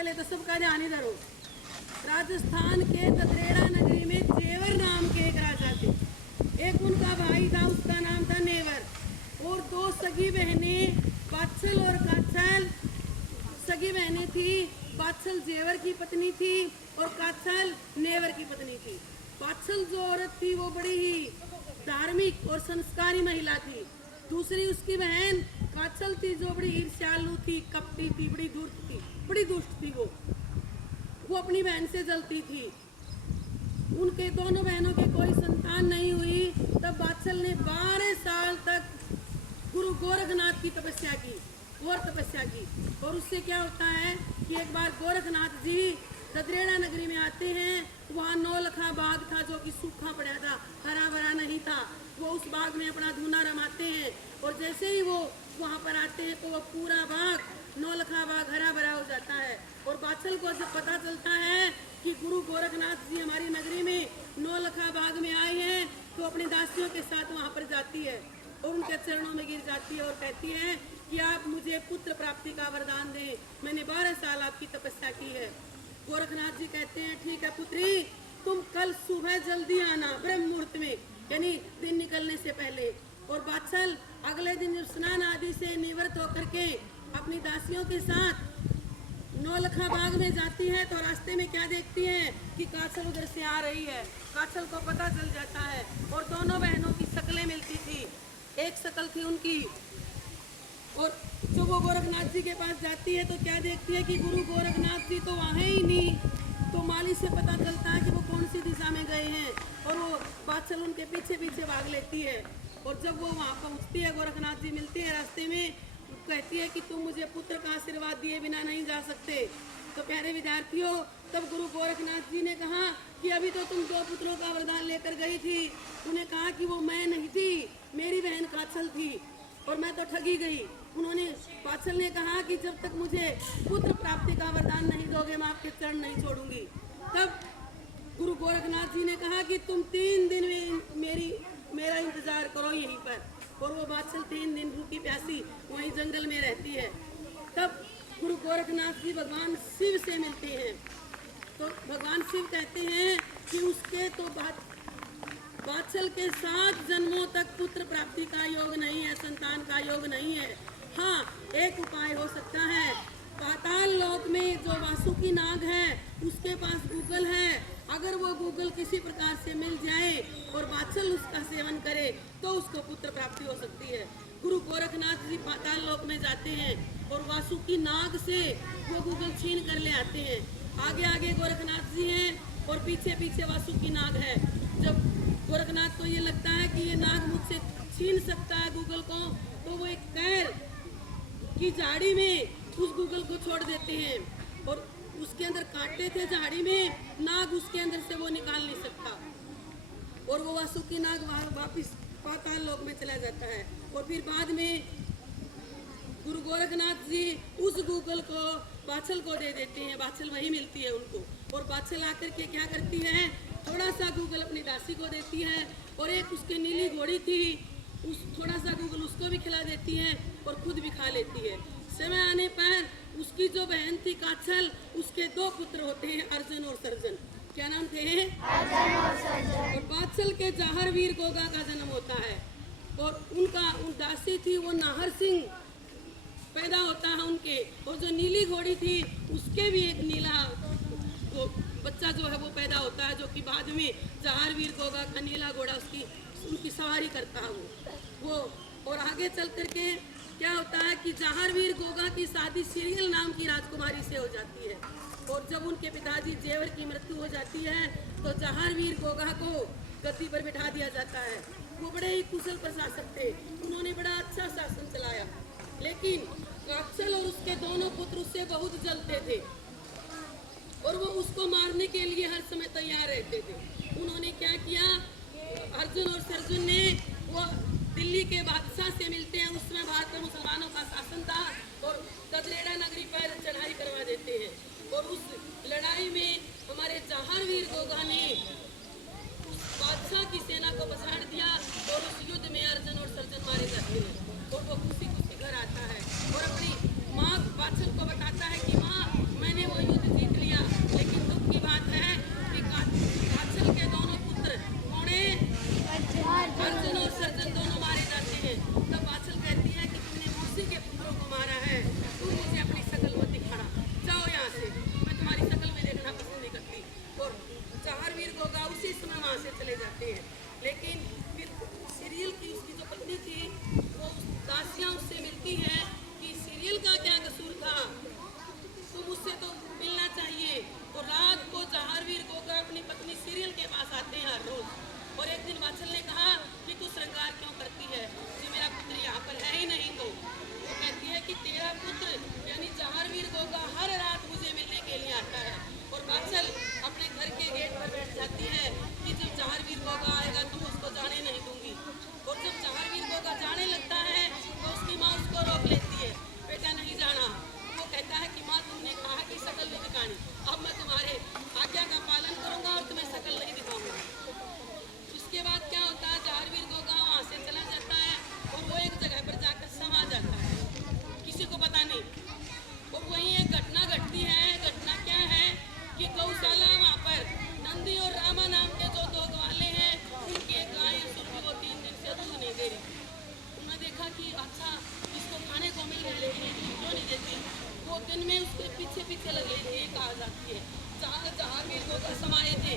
पहले तो सबका ध्यान इधर हो। राजस्थान के ददरेड़ा नगरी में जेवर नाम के एक राजा थे। एक उनका भाई था, उसका नाम था नेवर, और दो सगी बहनें बादशल और काछल। सगी बहनें थी, बादशल जेवर की पत्नी थी और काछल नेवर की पत्नी थी। बादशल जो औरत थी वो बड़ी ही धार्मिक और संस्कारी महिला थी। दूसरी उसकी बहन काछल थी जो बड़ी ईर्ष्यालु थी, कपटी थी, बड़ी दुष्ट थी। वो अपनी बहन से जलती थी। उनके दोनों बहनों के कोई संतान नहीं हुई। तब बादशल ने 12 साल तक गुरु गोरखनाथ की तपस्या की, घोर तपस्या की। और उससे क्या होता है कि एक बार गोरखनाथ जी ददरेड़ा नगरी में आते हैं। वहाँ 9 लखा बाग था जो कि सूखा पड़ा था, हरा भरा नहीं था। वो उस बाग में अपना धूना रमाते हैं और जैसे ही वो वहाँ पर आते हैं तो वो पूरा बाग 9 लखा बाग हरा भरा हो जाता है। और बादशल को जब पता चलता है कि गुरु गोरखनाथ जी हमारी नगरी में 9 लखा बाग में आए हैं, तो अपनी दासियों के साथ वहाँ पर जाती है और उनके चरणों में गिर जाती है और कहती है कि आप मुझे पुत्र प्राप्ति का वरदान दें, मैंने 12 साल आपकी तपस्या की है। गोरखनाथ जी कहते हैं ठीक है पुत्री, तुम कल सुबह जल्दी आना ब्रह्म मुहूर्त में, यानी दिन निकलने से पहले। और बादशल अगले दिन जब स्नान आदि से निवृत्त होकर के अपनी दासियों के साथ 9 लखा बाग में जाती है तो रास्ते में क्या देखती है कि काछल उधर से आ रही है। काछल को पता चल जाता है और दोनों बहनों की शक्लें मिलती थी। एक शक्ल थी उनकी, और जो वो गोरखनाथ जी के पास जाती है तो क्या देखती है कि गुरु गोरखनाथ जी तो वहाँ ही नहीं। तो माली से पता चलता है कि वो कौन सी दिशा में गए हैं और वो बादशल उनके पीछे पीछे भाग लेती है। और जब वो वहाँ पहुँचती है, गोरखनाथ जी मिलती है रास्ते में, कहती है कि तुम मुझे पुत्र का आशीर्वाद दिए बिना नहीं जा सकते। तो प्यारे विद्यार्थियों, तब गुरु गोरखनाथ जी ने कहा कि अभी तो तुम 2 पुत्रों का वरदान लेकर गई थी। उन्हें कहा कि वो मैं नहीं थी, मेरी बहन काछल थी और मैं तो ठगी गई। उन्होंने बादशल ने कहा कि जब तक मुझे पुत्र प्राप्ति का वरदान नहीं दोगे मैं आपके चरण नहीं छोड़ूंगी। तब गुरु गोरखनाथ जी ने कहा कि तुम 3 दिन में मेरा इंतजार करो यहीं पर। और वो बादशल 3 दिन भूखी प्यासी वहीं जंगल में रहती है। तब गुरु गोरखनाथ जी भगवान शिव से मिलते हैं। तो भगवान शिव कहते हैं कि उसके तो बादशल के 7 जन्मों तक पुत्र प्राप्ति का योग नहीं है, संतान का योग नहीं है। हाँ, एक उपाय हो सकता है। पाताल लोक में जो वासुकी नाग है उसके पास गूगल है। अगर वो गूगल किसी प्रकार से मिल जाए और बादशल उसका सेवन करे तो उसको पुत्र प्राप्ति हो सकती है। गुरु गोरखनाथ जी पाताल लोक में जाते हैं और वासुकी नाग से वो गूगल छीन कर ले आते हैं। आगे आगे गोरखनाथ जी हैं और पीछे पीछे वासुकी नाग है। जब गोरखनाथ को ये लगता है कि ये नाग मुझसे छीन सकता है गूगल को, तो वो एक कैर की झाड़ी में उस गूगल को छोड़ देते हैं और उसके अंदर कांटे थे झाड़ी में, नाग उसके अंदर से वो निकाल नहीं सकता और वो वासुकी नाग वापिस पाताल लोक में चला जाता है। और फिर बाद में गुरु गोरखनाथ जी उस गूगल को बादशल को दे देते हैं। बादशल वही मिलती है उनको और बादशल आकर के क्या करती है, थोड़ा सा गूगल अपनी दासी को देती है और एक उसकी नीली घोड़ी थी, उस थोड़ा सा गूगल उसको भी खिला देती है और खुद भी खा लेती है। समय आने पर उसकी जो बहन थी काछल, उसके 2 पुत्र होते हैं, अर्जुन और सर्जन। क्या नाम थे? अर्जुन और सर्जन। और बादशल के जाहरवीर गोगा का जन्म होता है और उनका दासी थी वो नाहर सिंह पैदा होता है उनके। और जो नीली घोड़ी थी उसके भी एक नीला बच्चा जो है वो पैदा होता है, जो कि बाद में जाहरवीर गोगा का नीला घोड़ा उनकी सवारी करता है वो। और आगे चल करके क्या होता है कि जाहरवीर गोगा की शादी सीरियल नाम की राजकुमारी से हो जाती है। और जब उनके पिताजी जेवर की मृत्यु हो जाती है तो जाहरवीर गोगा को गद्दी पर बिठा दिया जाता है। वो बड़े ही कुशल प्रशासक थे, उन्होंने बड़ा अच्छा शासन चलाया। लेकिन काछल और उसके दोनों पुत्र उससे बहुत जलते थे और वो उसको मारने के लिए हर समय तैयार रहते थे। उन्होंने क्या किया, अर्जुन और सर्जुन ने वो दिल्ली के बादशाह से मिलते हैं, उसमें भारत में मुसलमानों का शासन था और ददरेड़ा नगरी पर चढ़ाई करवा देते हैं। और उस लड़ाई में हमारे जाहरवीर गोगा ने बादशाह की सेना को पछाड़ दिया और उस युद्ध में अर्जुन और सर्जन मारे जाते हैं। और वो खुशी खुशी घर आता है और अपनी माँ बादशाह को बताता है कि माँ, मैंने वो युद्ध लेकिन फिर सीरियल की उसकी जो पत्नी थी वो दासियां उससे मिलती है कि सीरियल का क्या कसूर था, तुम उससे तो मिलना चाहिए। तो रात को जहारवीर गोगा अपनी पत्नी सीरियल के पास आते हैं हर रोज। और एक दिन वात्सल ने कहा कि तू श्रृंगार क्यों करती है, जी मेरा पुत्र यहाँ पर है ही नहीं। तो वो कहती है कि तेरा पुत्र यानी जहारवीर गोगा हर रात मुझे मिलने के लिए आता है। और वात्सल अपने घर के गेट पर बैठ जाती है कि जब जहारवीर गोगा आएगा तो उसको जाने नहीं दूंगी। और जब जहारवीर गोगा जाने लगता है तो उसकी माँ उसको रोक लेती है, बेटा नहीं जाना। वो कहता है कि माँ तुमने कहा कि शकल नहीं दिखानी, अब मैं तुम्हारे आज्ञा का पालन करूंगा और तुम्हें शकल नहीं दिखाऊंगा। उसके बाद क्या होता है, जहारवीर गोगा वहाँ से चला जाता है और वो एक जगह पर जाकर समा जाता है, किसी को पता नहीं। और वहीं एक घटना घटती है। घटना क्या है कि गौशाला वहाँ पर नंदी और रामा नाम के जो दो ग्वाले हैं, उनकी एक गाय सुरभि वो 3 दिन से दूध नहीं दे रही। उन्होंने देखा कि अच्छा इसको खाने को मिल रहा है लेकिन दूध क्यों नहीं देती। वो दिन में उसके पीछे पीछे लग लेती है, कहा जाती है। जहाँ जहारवीर गोगा समाये थे